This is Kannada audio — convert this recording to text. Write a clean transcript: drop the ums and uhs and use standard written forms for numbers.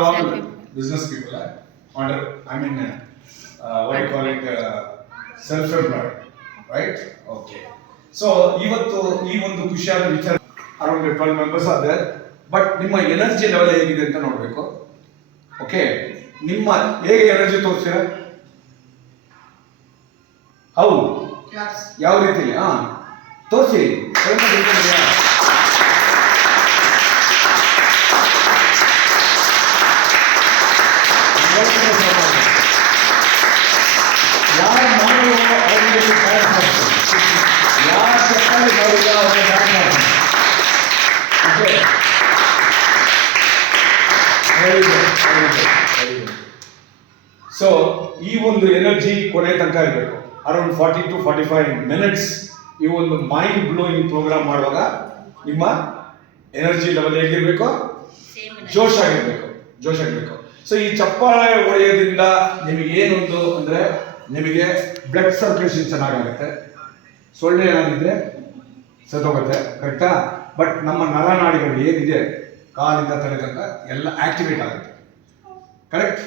all business people, what do you call it, self-employed, right? Okay. So ಇವತ್ತು ಈ ಒಂದು ಖುಷಿಯಾದ ವಿಚಾರ, ಅರೌಂಡ್ 12 ಮೆಂಬರ್ಸ್ ಆದ್ರೆ, ಬಟ್ ನಿಮ್ಮ ಎನರ್ಜಿ ಲೆವೆಲ್ ಹೇಗಿದೆ ಅಂತ ನೋಡ್ಬೇಕು. ಓಕೆ, ನಿಮ್ಮ ಹೇಗೆ ಎನರ್ಜಿ ತೋರಿಸ್ತೀರಾ? ಹೌದು, ಯಾವ ರೀತಿಯಲ್ಲಿ ತೋರಿಸಿ. ಯಾರು ಮಾಡುವ ಅವರಿಗೆ ಯಾರು ಚಪ್ಪಾಳಿ ಮಾಡುವ ಅವರಿಗೆ ಬ್ಯಾಕ್ ಮಾಡ್ತಾರೆ. ಸೊ ಈ ಒಂದು ಎನರ್ಜಿ ಕೊನೆ ತನಕ ಇರಬೇಕು. ಅರೌಂಡ್ 40 to 45 minutes ಈ ಒಂದು ಮೈಂಡ್ ಬ್ಲೋಯಿಂಗ್ ಪ್ರೋಗ್ರಾಮ್ ಮಾಡುವಾಗ ನಿಮ್ಮ ಎನರ್ಜಿ ಲೆವೆಲ್ ಹೇಗಿರ್ಬೇಕು? ಜೋಶ್ ಆಗಿರ್ಬೇಕು. ಸೊ ಈ ಚಪ್ಪಾಳೆ ಹೊಡೆಯೋದ್ರಿಂದ ನಿಮಗೆ ಏನೊಂದು ಅಂದ್ರೆ, ನಿಮಗೆ ಬ್ಲಡ್ ಸರ್ಕ್ಯುಲೇಷನ್ ಚೆನ್ನಾಗಾಗುತ್ತೆ, ಸೊಳ್ಳೆ ಏನಾಗಿದ್ರೆ ಸತ್ತೋಗುತ್ತೆ, ಕರೆಕ್ಟಾ? ಬಟ್ ನಮ್ಮ ನರನಾಡಿಗಳು ಏನಿದೆ ಕಾಲಿಂದ ತಲೆ ತನಕ ಎಲ್ಲ ಆಕ್ಟಿವೇಟ್ ಆಗುತ್ತೆ, ಕರೆಕ್ಟ್?